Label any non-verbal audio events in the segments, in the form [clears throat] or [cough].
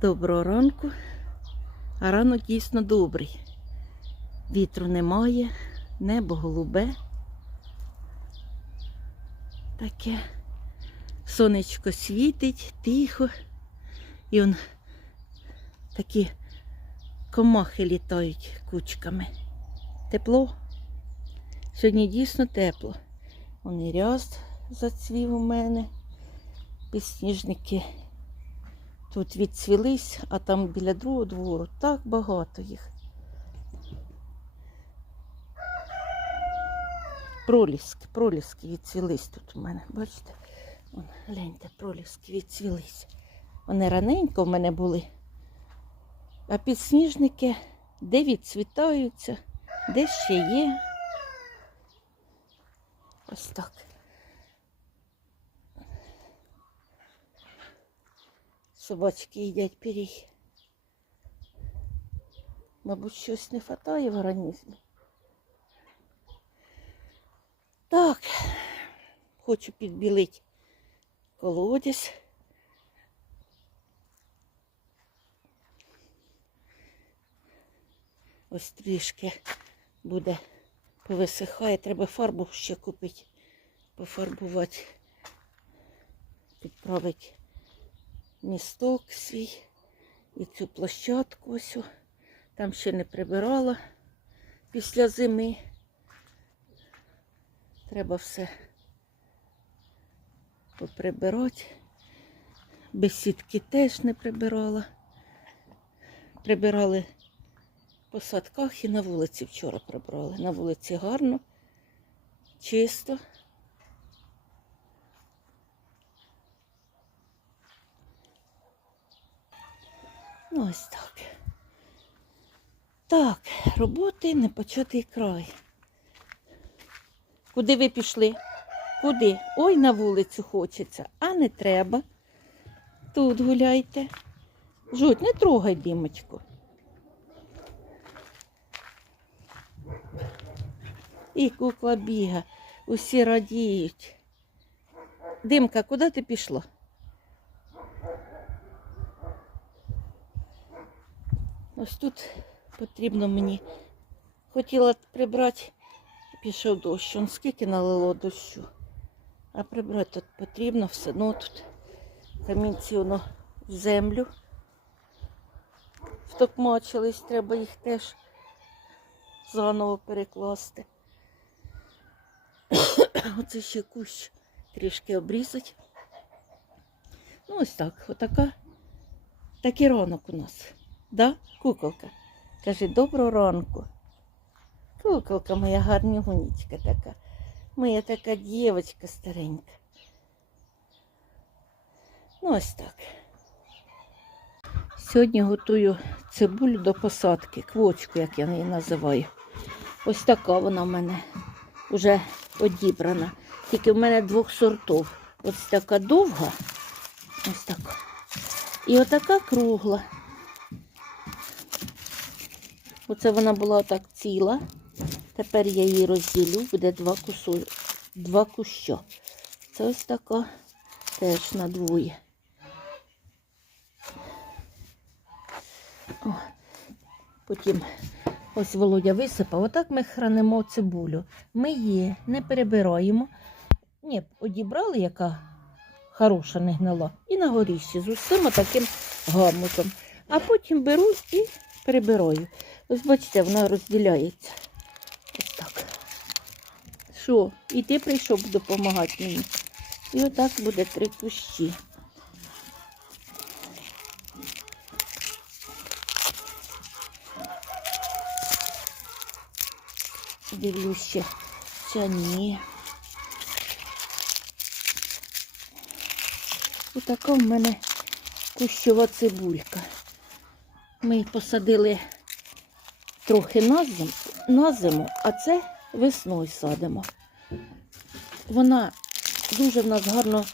Доброго ранку. А ранок дійсно добрий. Вітру немає, небо голубе. Таке. Сонечко світить, тихо. І он такі комахи літають кучками. Тепло. Сьогодні дійсно тепло. Он і ряст зацвів у мене. Підсніжники тут відцвілись, а там біля другого двору так багато їх. Проліски, проліски відцвілись тут у мене. Бачите? Вон, гляньте, проліски відцвілись. Вони раненько в мене були. А підсніжники де відцвітаються, де ще є. Ось так. Собачки їдять пиріг. Мабуть, щось не хватає в організмі. Так, хочу підбілити колодязь. Ось трішки буде повисихає. Треба фарбу ще купити, пофарбувати, підправити місток свій і цю площадку ось. Там ще не прибирала після зими. Треба все поприбирати. Бесідки теж не прибирала. Прибирали по садках і на вулиці вчора прибрали. На вулиці гарно, чисто. Ну, ось так. Так, роботи не початий край. Куди ви пішли? Куди? Ой, на вулицю хочеться, а не треба. Тут гуляйте. Жуть, не трогай димочку. І кукла біга, усі радіють. Димка, куди ти пішла? Ось тут потрібно мені. Хотіла прибрати, пішов дощ. Он скільки налило дощу. А прибрати тут потрібно все одно тут камінці воно в землю. Втокмачились, треба їх теж заново перекласти. [coughs] Оце ще кущ трішки обрізати. Ну, ось так, отака. Такий ранок у нас. Да, куколка? Каже, доброго ранку. Куколка моя гарнюнечка така. Моя така дівчинка старенька. Ну, ось так. Сьогодні готую цибулю до посадки, квочку, як я її називаю. Ось така вона в мене вже одібрана. Тільки в мене двох сортів. Ось така довга, ось така. І отака кругла. Оце вона була так ціла. Тепер я її розділю, буде два кусу, два куща. Це ось така теж на двоє. О, потім ось Володя висипав. Отак ми хранимо цибулю. Ми її не перебираємо. Ні, одібрали, яка хороша не гнила, і на горіщі з усім таким гамутом. А потім беру і перебираю. Ось бачите, вона розділяється. Ось так. Що? І ти прийшов допомагати мені. І отак буде три кущі. Дивлюсь ще. Ще ні. Отака в мене кущова цибулька. Ми посадили трохи на зиму, на зиму, а це весною садимо. Вона дуже в нас гарно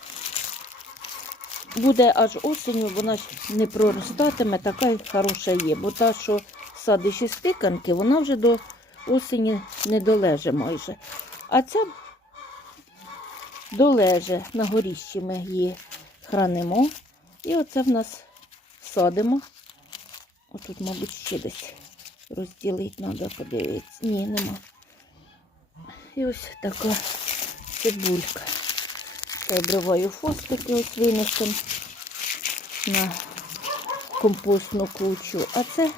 буде аж осінню, вона ж не проростатиме, така й хороша є. Бо та, що садиш із тиканки, вона вже до осені не долеже майже. А ця долеже на горіщі ми її хранимо. І оце в нас садимо. Отут, мабуть, ще десь розділити треба, подивитися. Ні, нема. І ось така цибулька. Та обриваю фостики, ось винесем на компостну кучу. А це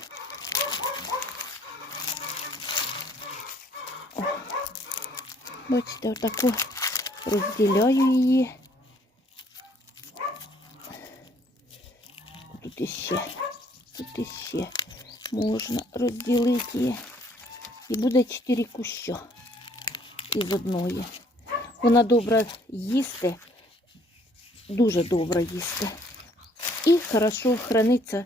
О, бачите, отаку розділяю її. Тут іще, тут іще можна розділити її. І буде 4 куща із одної. Вона добре їсти, дуже добре їсти. І хорошо храниться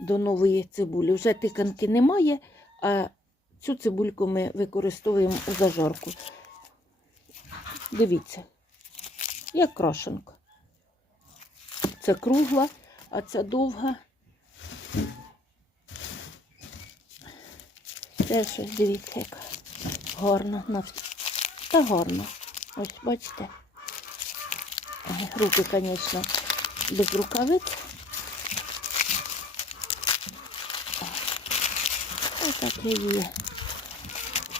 до нової цибулі. Вже тиканки немає, а цю цибульку ми використовуємо у зажарку. Дивіться, як крашенка. Це кругла, а це довга. Теж ось дивіться, як горно. Та горно. Ось бачите. Руки, звісно, без рукавиць. Так я її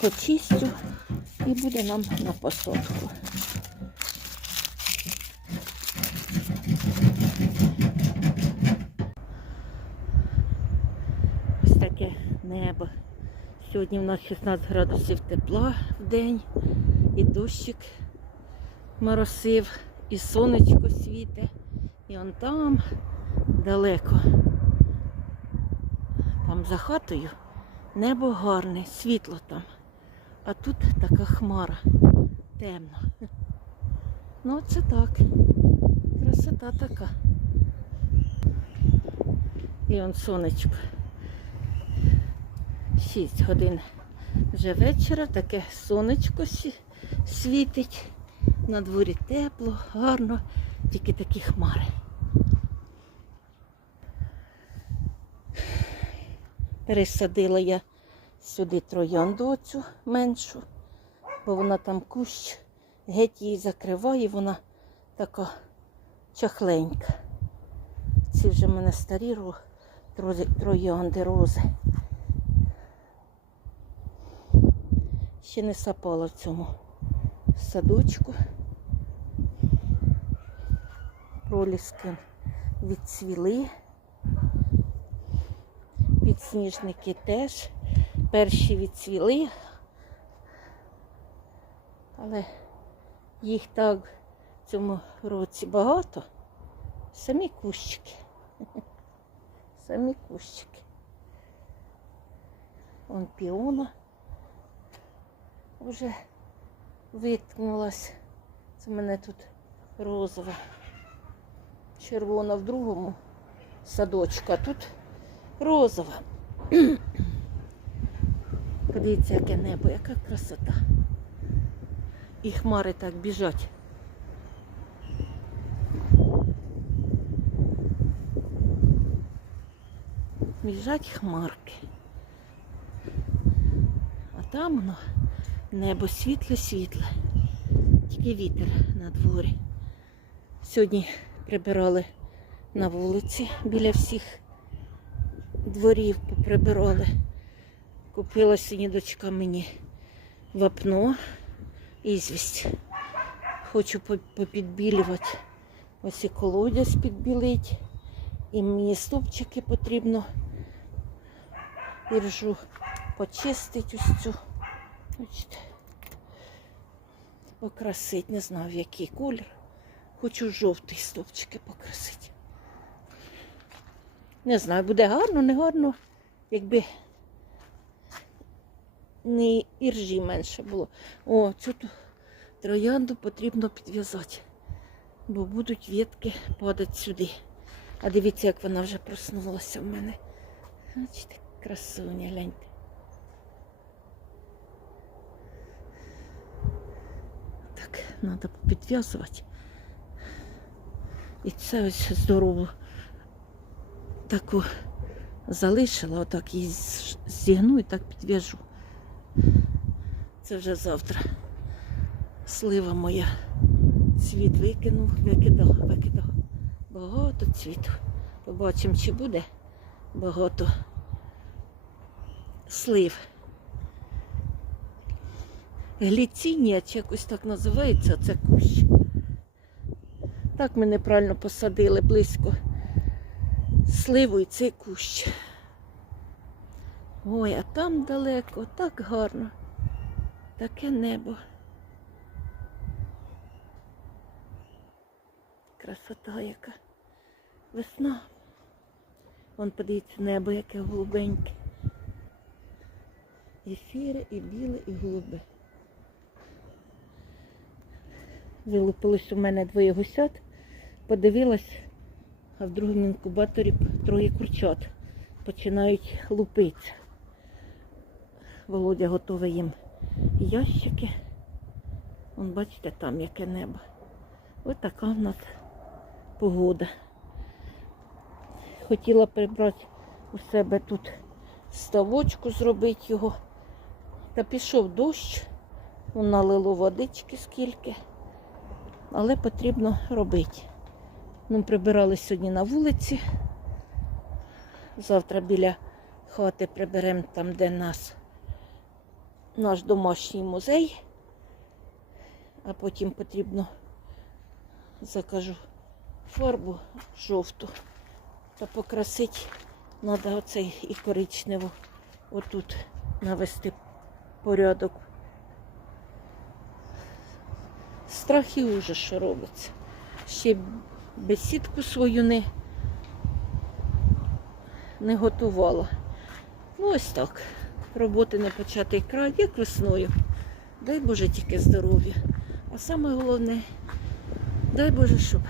почистю і буде нам на посадку. Ось таке небо. Сьогодні в нас 16 градусів тепла в день, і дощик моросив, і сонечко світе, і он там далеко. Там за хатою небо гарне, світло там. А тут така хмара, темно. Ну, це так. Красота така. І он сонечко. 6 годин вже вечора, таке сонечко світить. На дворі тепло, гарно, тільки такі хмари. Пересадила я сюди троянду оцю меншу, бо вона там кущ, геть її закриває, вона така чахленька. Ці вже в мене старі троянди рози. Ще не сапала в цьому садочку. Проліски відцвіли. Підсніжники теж. Перші відцвіли, але їх так в цьому році багато. Самі кущики. [laughs] Самі кущики. Вон піона вже виткнулась. Це в мене тут розова. Червона в другому садочку, а тут розова. [clears throat] Подивіться, яке небо, яка красота. І хмари так біжать. Біжать хмарки. А там воно небо світле-світле. Тільки вітер на дворі. Сьогодні прибирали на вулиці біля всіх дворів поприбирали. Купила сьогодні дочка мені вапно, ізвість. Хочу попідбілювати. Ось і колодязь підбілить. І мені стопчики потрібно іржу почистити ось цю. Бачите. Покрасить, не знаю в який колір. Хочу жовтий стовпчики покрасити. Не знаю, буде гарно, не гарно, якби не іржі менше було. О, цю троянду потрібно підв'язати, бо будуть ветки падати сюди. А дивіться, як вона вже проснулася в мене. Бачите, красуня, гляньте. Так, треба підв'язувати. І це ось здорово таку залишила, отак її зігну і так підв'яжу. Це вже завтра. Слива моя. Цвіт викинув, викидав, викидав. Багато цвіту. Побачимо, чи буде багато слив. Гліцінія, чи якось так називається це кущ. Так ми неправильно посадили близько сливу і цей кущ. Ой, а там далеко, так гарно. Таке небо. Красота яка. Весна. Вон подивіться небо, яке голубеньке. І сіре, і біле, і голубе. Вилупилось у мене двоє гусят. Подивилась, а в другому інкубаторі троє курчат починають лупитися. Володя готовий їм ящики. Вон бачите, там яке небо. Ось така в нас погода. Хотіла прибрати у себе тут ставочку, зробити його. Та пішов дощ, налило водички скільки, але потрібно робити. Ну, прибирали сьогодні на вулиці. Завтра біля хати приберемо там, де нас наш домашній музей. А потім потрібно закажу фарбу жовту та покрасити треба оцей і коричневу отут навести порядок. Страх і ужас, що робиться. Ще бесідку свою не, не готувала. Ну ось так. Роботи не початий край, як весною. Дай Боже тільки здоров'я. А саме головне, дай Боже, щоб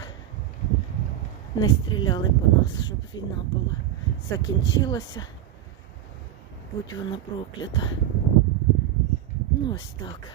не стріляли по нас, щоб війна була. Закінчилася. Будь вона проклята. Ну ось так.